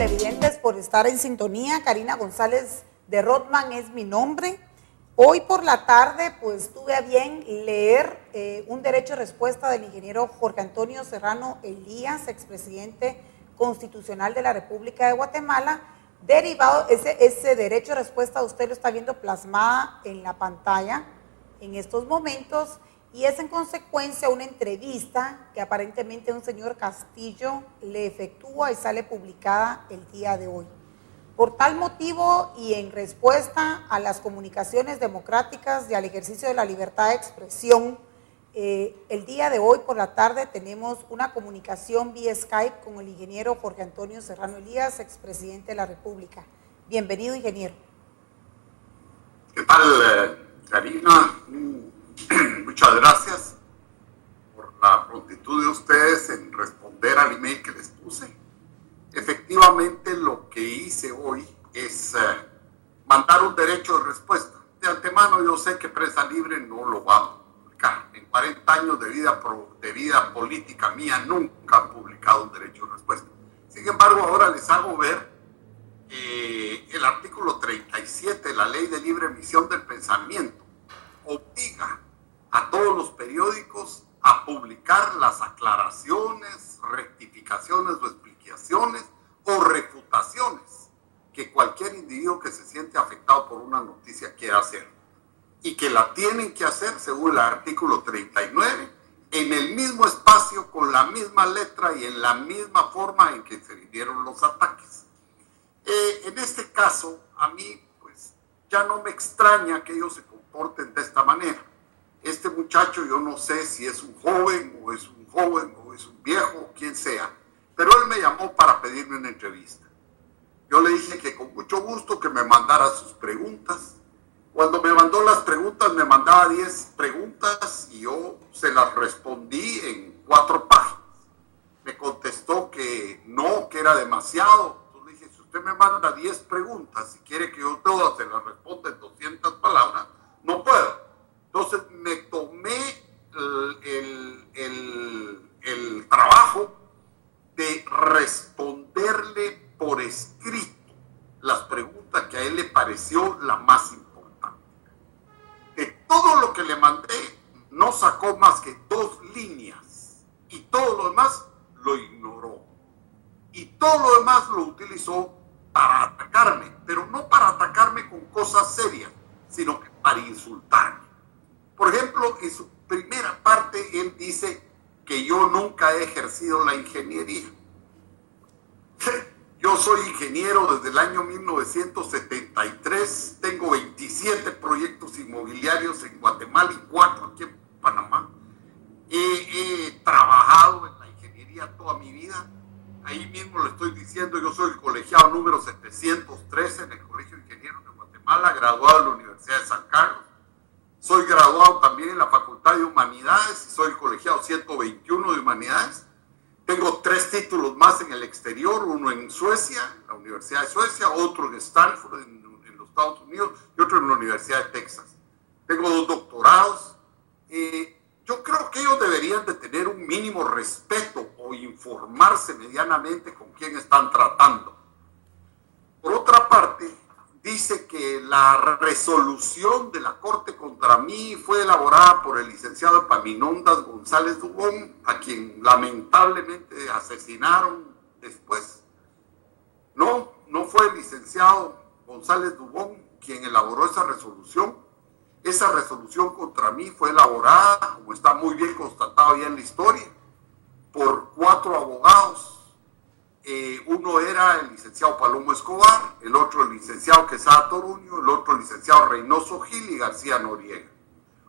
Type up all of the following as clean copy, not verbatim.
televidentes por estar en sintonía. Karina González de Rothman es mi nombre. Hoy por la tarde pues tuve a bien leer un derecho de respuesta del ingeniero Jorge Antonio Serrano Elías, expresidente constitucional de la República de Guatemala. Derivado, ese derecho de respuesta usted lo está viendo plasmada en la pantalla en estos momentos, y es en consecuencia una entrevista que aparentemente un señor Castillo le efectúa y sale publicada el día de hoy. Por tal motivo y en respuesta a las comunicaciones democráticas y al ejercicio de la libertad de expresión, el día de hoy por la tarde tenemos una comunicación vía Skype con el ingeniero Jorge Antonio Serrano Elías, expresidente de la República. Bienvenido, ingeniero. ¿Qué tal, Karina? Muchas gracias por la prontitud de ustedes en responder al email que les puse. Efectivamente, lo que hice hoy es mandar un derecho de respuesta. De antemano yo sé que Prensa Libre no lo va a publicar. En 40 años de vida política mía nunca han publicado un derecho de respuesta. Sin embargo, ahora les hago ver el artículo 37 de la Ley de Libre Emisión del Pensamiento obliga a todos los periódicos a publicar las aclaraciones, rectificaciones o explicaciones o refutaciones que cualquier individuo que se siente afectado por una noticia quiera hacer, y que la tienen que hacer según el artículo 39 en el mismo espacio, con la misma letra y en la misma forma en que se dieron los ataques. En este caso, a mí pues ya no me extraña que ellos se comporten de esta manera. Este muchacho, yo no sé si es un joven o es un viejo, quien sea, pero él me llamó para pedirme una entrevista. Yo le dije que con mucho gusto que me mandara sus preguntas. Cuando me mandó las preguntas, me mandaba 10 preguntas y yo se las respondí en 4 páginas. Me contestó que no, que era demasiado. Entonces le dije, si usted me manda 10 preguntas, si quiere que yo todas se las responda en 200 palabras, no puedo. Entonces me tomé el trabajo de responderle por escrito las preguntas que a él le pareció la más importante. De todo lo que le mandé, no sacó más que 2 líneas y todo lo demás lo ignoró. Y todo lo demás lo utilizó para atacarme, pero no para atacarme con cosas serias, sino que para insultarme. Por ejemplo, en su primera parte, él dice que yo nunca he ejercido la ingeniería. Yo soy ingeniero desde el año 1973, tengo 27 proyectos inmobiliarios en Guatemala y 4 aquí en Panamá. He trabajado en la ingeniería toda mi vida. Ahí mismo le estoy diciendo, yo soy el colegiado número 713 en el Colegio de Ingenieros de Guatemala, graduado en la Universidad de San Carlos. Soy graduado también en la Facultad de Humanidades y soy el colegiado 121 de Humanidades. Tengo 3 títulos más en el exterior, uno en Suecia, la Universidad de Suecia, otro en Stanford, en los Estados Unidos, y otro en la Universidad de Texas. Tengo 2 doctorados. Yo creo que ellos deberían de tener un mínimo respeto o informarse medianamente con quién están tratando. Por otra parte, dice que la resolución de la Corte contra mí fue elaborada por el licenciado Epaminondas González Dubón, a quien lamentablemente asesinaron después. No fue el licenciado González Dubón quien elaboró esa resolución. Esa resolución contra mí fue elaborada, como está muy bien constatado ya en la historia, por 4 abogados. Uno era el licenciado Palomo Escobar, el otro el licenciado Quesada Toruño, el otro el licenciado Reynoso Gil y García Noriega.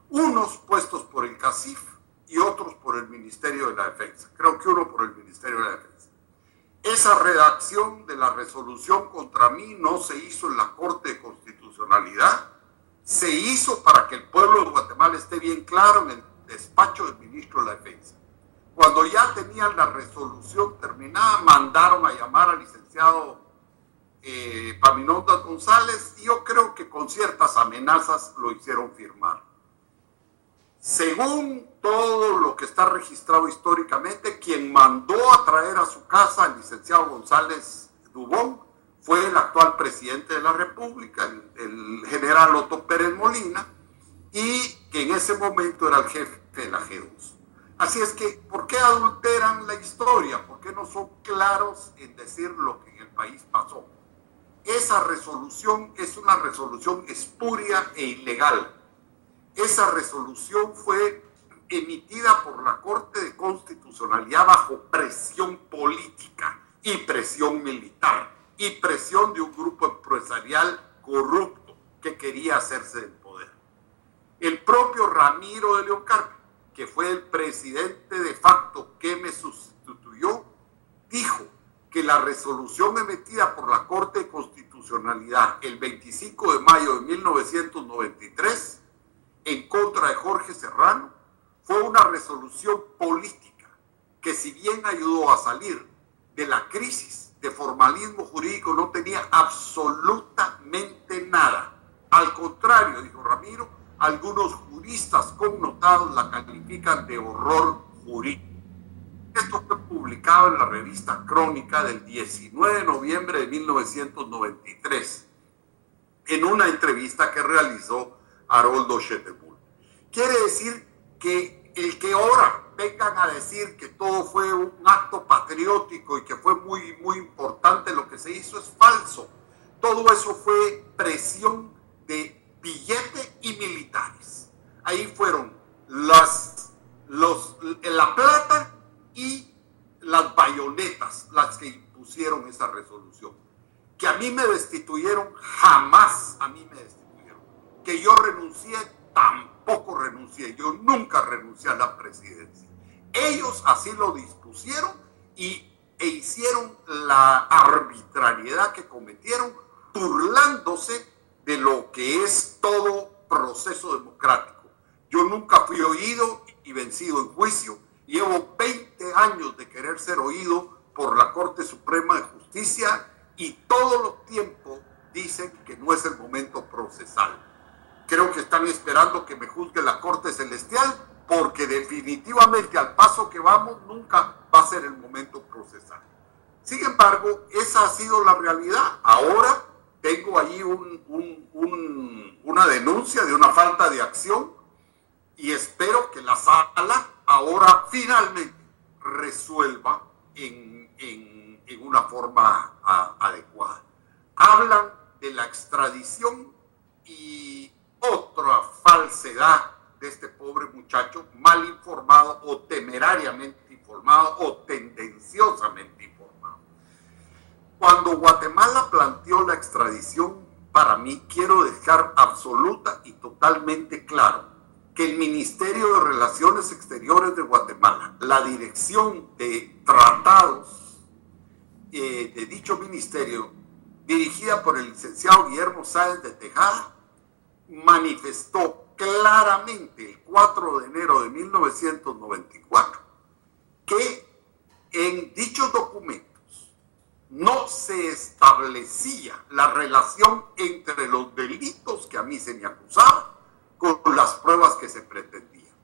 Unos puestos por el CACIF y otros por el Ministerio de la Defensa. Creo que uno por el Ministerio de la Defensa. Esa redacción de la resolución contra mí no se hizo en la Corte de Constitucionalidad, se hizo para que el pueblo de Guatemala esté bien claro en el despacho del ministro de la Defensa. Cuando ya tenían la resolución terminada, mandaron a llamar al licenciado Epaminondas González, y yo creo que con ciertas amenazas lo hicieron firmar. Según todo lo que está registrado históricamente, quien mandó a traer a su casa al licenciado González Dubón, fue el actual presidente de la República, el general Otto Pérez Molina, y que en ese momento era el jefe de la G2. Así es que, ¿por qué adulteran la historia? ¿Por qué no son claros en decir lo que en el país pasó? Esa resolución es una resolución espuria e ilegal. Esa resolución fue emitida por la Corte de Constitucionalidad bajo presión política y presión militar y presión de un grupo empresarial corrupto que quería hacerse del poder. El propio Ramiro de León Carpio, que fue el presidente de facto que me sustituyó, dijo que la resolución emitida por la Corte de Constitucionalidad el 25 de mayo de 1993 en contra de Jorge Serrano fue una resolución política que, si bien ayudó a salir de la crisis de formalismo jurídico, no tenía absolutamente nada. Al contrario, dijo Ramiro, algunos juristas connotados la califican de horror jurídico. Esto fue publicado en la revista Crónica del 19 de noviembre de 1993, en una entrevista que realizó Haroldo Schötebull. Quiere decir que el que ahora vengan a decir que todo fue un acto patriótico y que fue muy, muy importante lo que se hizo es falso. Todo eso fue presión de billete y militares. Ahí fueron la plata y las bayonetas las que impusieron esa resolución. Que a mí me destituyeron, jamás a mí me destituyeron. Que yo renuncié, tampoco renuncié. Yo nunca renuncié a la presidencia. Ellos así lo dispusieron e hicieron la arbitrariedad que cometieron, burlándose de lo que es todo proceso democrático. Yo nunca fui oído y vencido en juicio. Llevo 20 años de querer ser oído por la Corte Suprema de Justicia y todos los tiempos dicen que no es el momento procesal. Creo que están esperando que me juzgue la Corte Celestial, porque definitivamente al paso que vamos nunca va a ser el momento procesal. Sin embargo, esa ha sido la realidad. Ahora tengo allí una denuncia de una falta de acción y espero que la sala ahora finalmente resuelva en una forma adecuada. Hablan de la extradición y otra falsedad de este pobre muchacho, mal informado o temerariamente informado o tendenciosamente informado. Cuando Guatemala planteó la extradición, para mí quiero dejar absoluta y totalmente claro que el Ministerio de Relaciones Exteriores de Guatemala, la dirección de tratados de dicho ministerio, dirigida por el licenciado Guillermo Sáenz de Tejada, manifestó claramente el 4 de enero de 1994 que en dichos documentos no se establecía la relación entre los delitos que a mí se me acusaban con las pruebas que se pretendían.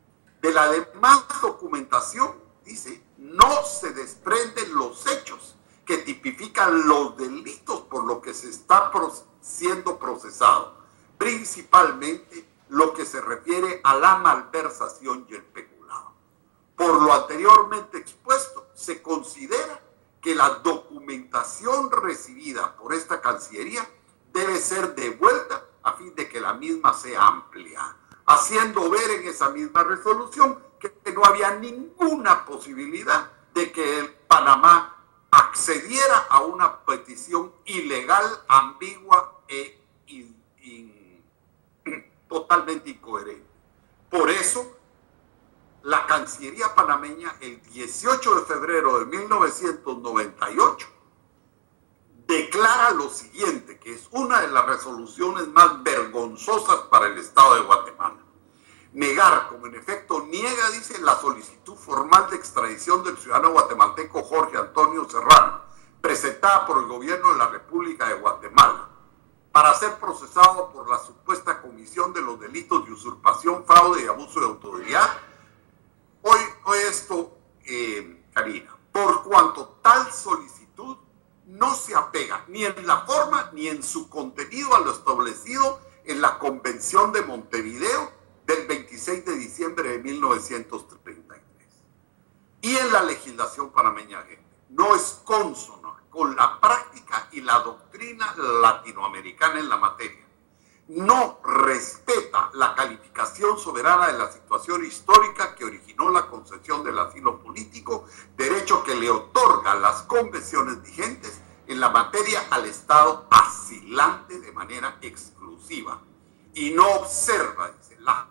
De la demás documentación, dice, no se desprenden los hechos que tipifican los delitos por los que se está siendo procesado, principalmente lo que se refiere a la malversación y el peculado. Por lo anteriormente expuesto, se considera que la documentación recibida por esta Cancillería debe ser devuelta a fin de que la misma sea amplia, haciendo ver en esa misma resolución que no había ninguna posibilidad de que el Panamá accediera a una petición ilegal, ambigua e totalmente incoherente. Por eso, la Cancillería panameña, el 18 de febrero de 1998, declara lo siguiente, que es una de las resoluciones más vergonzosas para el Estado de Guatemala. Negar, como en efecto niega, dice, la solicitud formal de extradición del ciudadano guatemalteco Jorge Antonio Serrano, presentada por el gobierno de la República de Guatemala, para ser procesado por la supuesta comisión de los delitos de usurpación, fraude y abuso de autoridad. Hoy esto, Karina, por cuanto tal solicitud no se apega ni en su contenido a lo establecido en la Convención de Montevideo del 26 de diciembre de 1933 y en la legislación panameña no es consona con la práctica y la doctrina latinoamericana en la materia. No respeta la calificación soberana de la situación histórica que originó la concesión del asilo político, derecho que le otorga las convenciones vigentes en la materia al Estado asilante de manera exclusiva y no observa, dice, la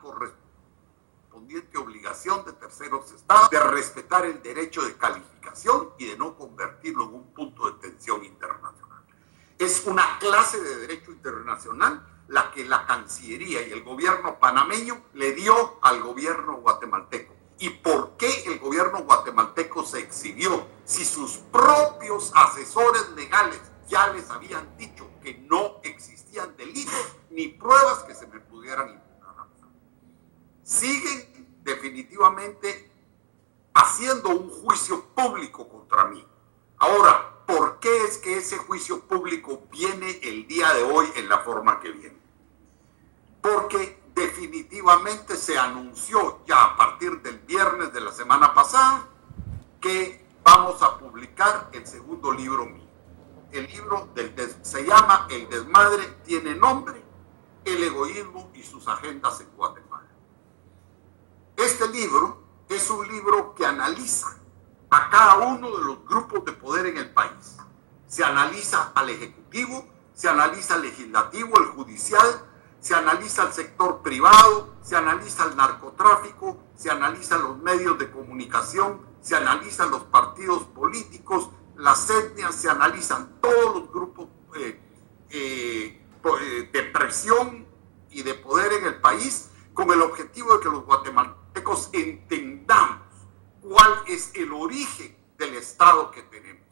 correspondiente obligación de terceros estados de respetar el derecho de calificación y de no convertirlo en un punto de tensión internacional. Es una clase de derecho internacional la que la Cancillería y el gobierno panameño le dio al gobierno guatemalteco. ¿Y por qué el gobierno guatemalteco se exhibió si sus propios asesores legales ya les habían dicho que no existían delitos ni pruebas que se me pudieran imputar? Siguen definitivamente haciendo un juicio público contra mí. Ahora, ¿por qué es que ese juicio público viene el día de hoy en la forma que viene? Porque definitivamente se anunció ya a partir del viernes de la semana pasada que vamos a publicar el segundo libro mío. El libro se llama El desmadre tiene nombre, el egoísmo y sus agendas en Guatemala. Este libro es un libro que analiza a cada uno de los grupos de poder en el país. Se analiza al Ejecutivo, se analiza al Legislativo, al Judicial, se analiza al sector privado, se analiza al narcotráfico, se analiza los medios de comunicación, se analizan los partidos políticos, las etnias, se analizan todos los grupos de presión y de poder en el país con el objetivo de que los guatemaltecos entendamos cuál es el origen del Estado que tenemos.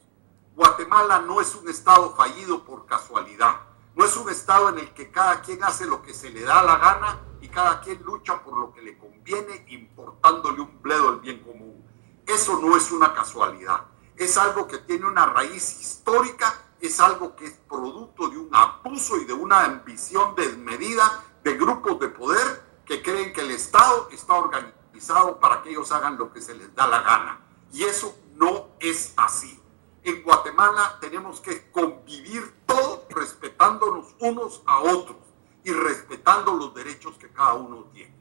Guatemala no es un Estado fallido por casualidad, no es un Estado en el que cada quien hace lo que se le da la gana y cada quien lucha por lo que le conviene, importándole un bledo al bien común. Eso no es una casualidad, es algo que tiene una raíz histórica, es algo que es producto de un abuso y de una ambición desmedida de grupos de poder que creen que el Estado está organizado para que ellos hagan lo que se les da la gana. Y eso no es así. En Guatemala tenemos que convivir todos respetándonos unos a otros y respetando los derechos que cada uno tiene.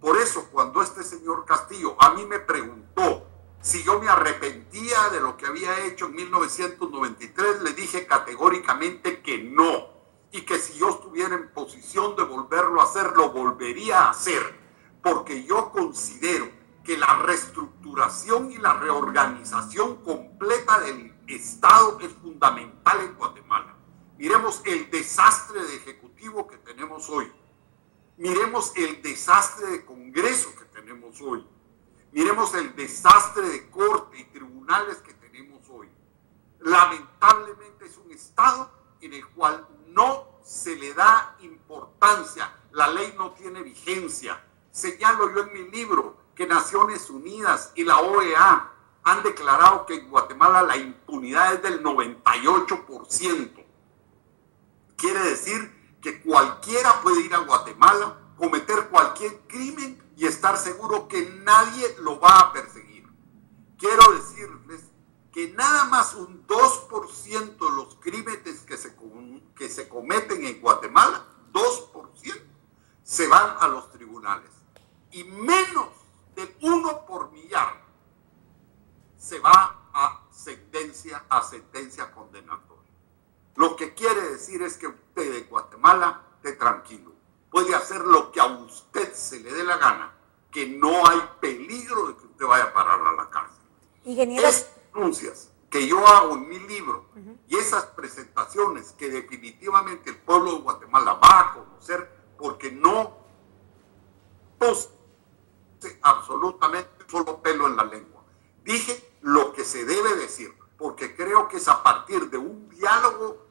Por eso, cuando este señor Castillo a mí me preguntó si yo me arrepentía de lo que había hecho en 1993, le dije categóricamente que no, y que si yo estuviera en posición de volverlo a hacer, lo volvería a hacer, porque yo considero que la reestructuración y la reorganización completa del Estado es fundamental en Guatemala. Miremos el desastre de ejecutivo que tenemos hoy. Miremos el desastre de Congreso que tenemos hoy. Miremos el desastre de corte y tribunales que tenemos hoy. Lamentablemente es un Estado en el cual no se le da importancia. La ley no tiene vigencia. Señalo yo en mi libro que Naciones Unidas y la OEA han declarado que en Guatemala la impunidad es del 98%. Quiere decir que cualquiera puede ir a Guatemala, cometer cualquier crimen y estar seguro que nadie lo va a perseguir. Quiero decirles que nada más un 2% de los crímenes que se cometen en Guatemala, 2%, se van a los tribunales. Y menos del 1 por millar se va a sentencia condenatoria. Lo que quiere decir es que usted de Guatemala esté tranquilo. Puede hacer lo que a usted se le dé la gana, que no hay peligro de que usted vaya a parar a la cárcel. Ingeniero, esas denuncias que yo hago en mi libro y esas presentaciones que definitivamente el pueblo de Guatemala va a conocer, porque no puse absolutamente un solo pelo en la lengua. Dije lo que se debe decir, porque creo que es a partir de un diálogo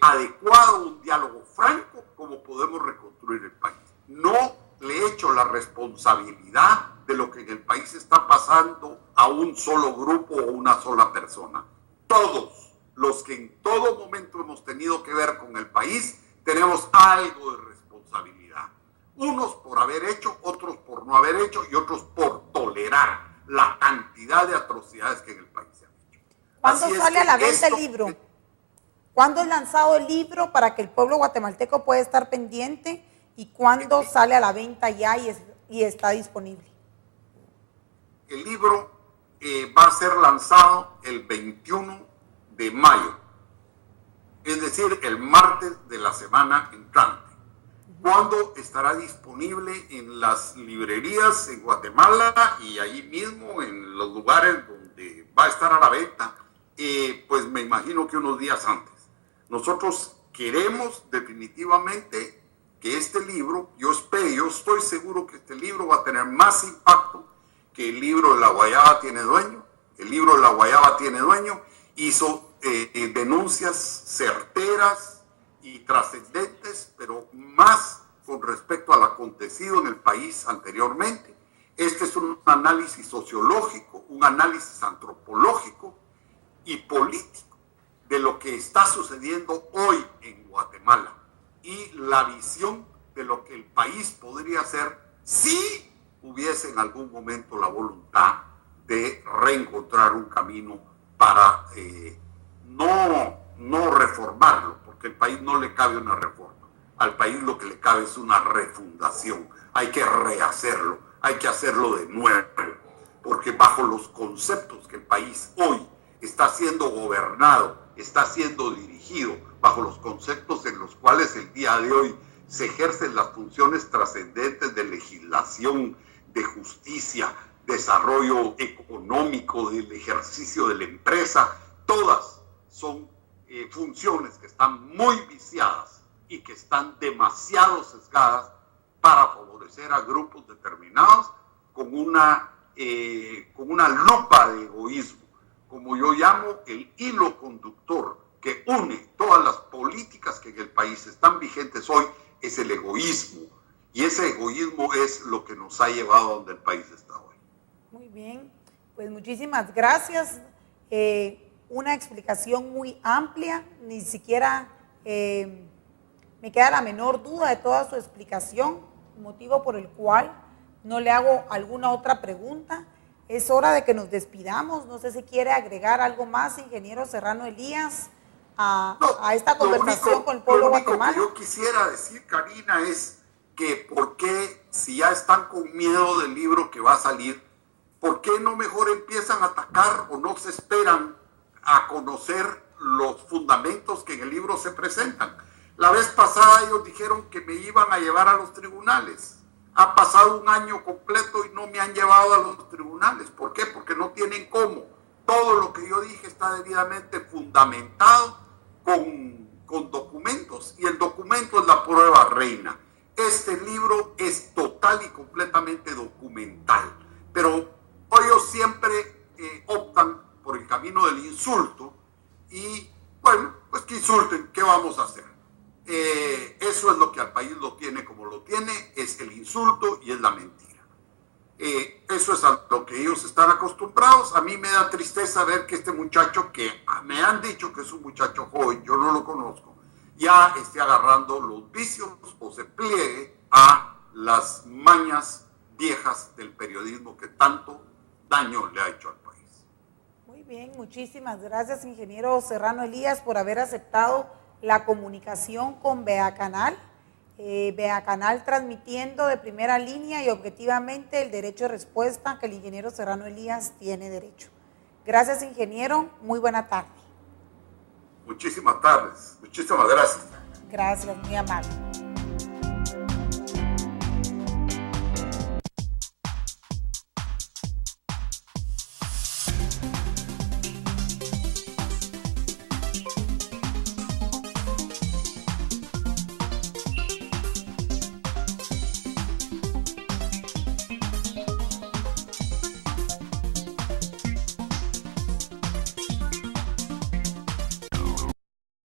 adecuado, un diálogo franco, como podemos reconstruir el país. No le echo la responsabilidad de lo que en el país está pasando a un solo grupo o una sola persona. Todos los que en todo momento hemos tenido que ver con el país, tenemos algo de responsabilidad. Unos por haber hecho, otros por no haber hecho y otros por tolerar la cantidad de atrocidades que en el país se han hecho. ¿Cuándo sale a la venta el libro? ¿Cuándo es lanzado el libro para que el pueblo guatemalteco pueda estar pendiente? ¿Y cuándo sale a la venta ya y está disponible? El libro va a ser lanzado el 21 de mayo, es decir, el martes de la semana entrante. ¿Cuándo estará disponible en las librerías en Guatemala y ahí mismo en los lugares donde va a estar a la venta? Pues me imagino que unos días antes. Nosotros queremos definitivamente que este libro, yo estoy seguro que este libro va a tener más impacto que el libro de La Guayaba tiene dueño. El libro de La Guayaba tiene dueño, hizo denuncias certeras y trascendentes, pero más con respecto al acontecido en el país anteriormente. Este es un análisis sociológico, un análisis antropológico y político de lo que está sucediendo hoy en Guatemala y la visión de lo que el país podría ser si hubiese en algún momento la voluntad de reencontrar un camino para no reformarlo, porque al país no le cabe una reforma. Al país lo que le cabe es una refundación. Hay que rehacerlo, hay que hacerlo de nuevo, porque bajo los conceptos que el país hoy está siendo gobernado, está siendo dirigido, bajo los conceptos en los cuales el día de hoy se ejercen las funciones trascendentes de legislación, de justicia, desarrollo económico, del ejercicio de la empresa, todas son funciones que están muy viciadas y que están demasiado sesgadas para favorecer a grupos determinados con una lupa de egoísmo, como yo llamo el hilo conductor que une todas las políticas que en el país están vigentes hoy, es el egoísmo. Y ese egoísmo es lo que nos ha llevado a donde el país está hoy. Muy bien, pues muchísimas gracias. Una explicación muy amplia, ni siquiera me queda la menor duda de toda su explicación, motivo por el cual no le hago alguna otra pregunta. Es hora de que nos despidamos. No sé si quiere agregar algo más, ingeniero Serrano Elías, a esta conversación con el pueblo guatemalteco. Lo que yo quisiera decir, Karina, es que por qué, si ya están con miedo del libro que va a salir, ¿por qué no mejor empiezan a atacar o no se esperan a conocer los fundamentos que en el libro se presentan? La vez pasada ellos dijeron que me iban a llevar a los tribunales. Ha pasado un año completo y no me han llevado a los tribunales. ¿Por qué? Porque no tienen cómo. Todo lo que yo dije está debidamente fundamentado con documentos, y el documento es la prueba reina. Este libro es total y completamente documental, pero ellos siempre optan por el camino del insulto y, bueno, pues que insulten, ¿qué vamos a hacer? Eso es lo que al país lo tiene como lo tiene, es el insulto y es la mentira. Eso es a lo que ellos están acostumbrados. A mí me da tristeza ver que este muchacho, que me han dicho que es un muchacho joven, yo no lo conozco, ya esté agarrando los vicios o se pliegue a las mañas viejas del periodismo que tanto daño le ha hecho al país. Muy bien, muchísimas gracias, ingeniero Serrano Elías, por haber aceptado la comunicación con Vea Canal. Vea Canal transmitiendo de primera línea y objetivamente el derecho de respuesta que el ingeniero Serrano Elías tiene derecho. Gracias, ingeniero. Muy buena tarde. Muchísimas tardes. Muchísimas gracias. Gracias, muy amable.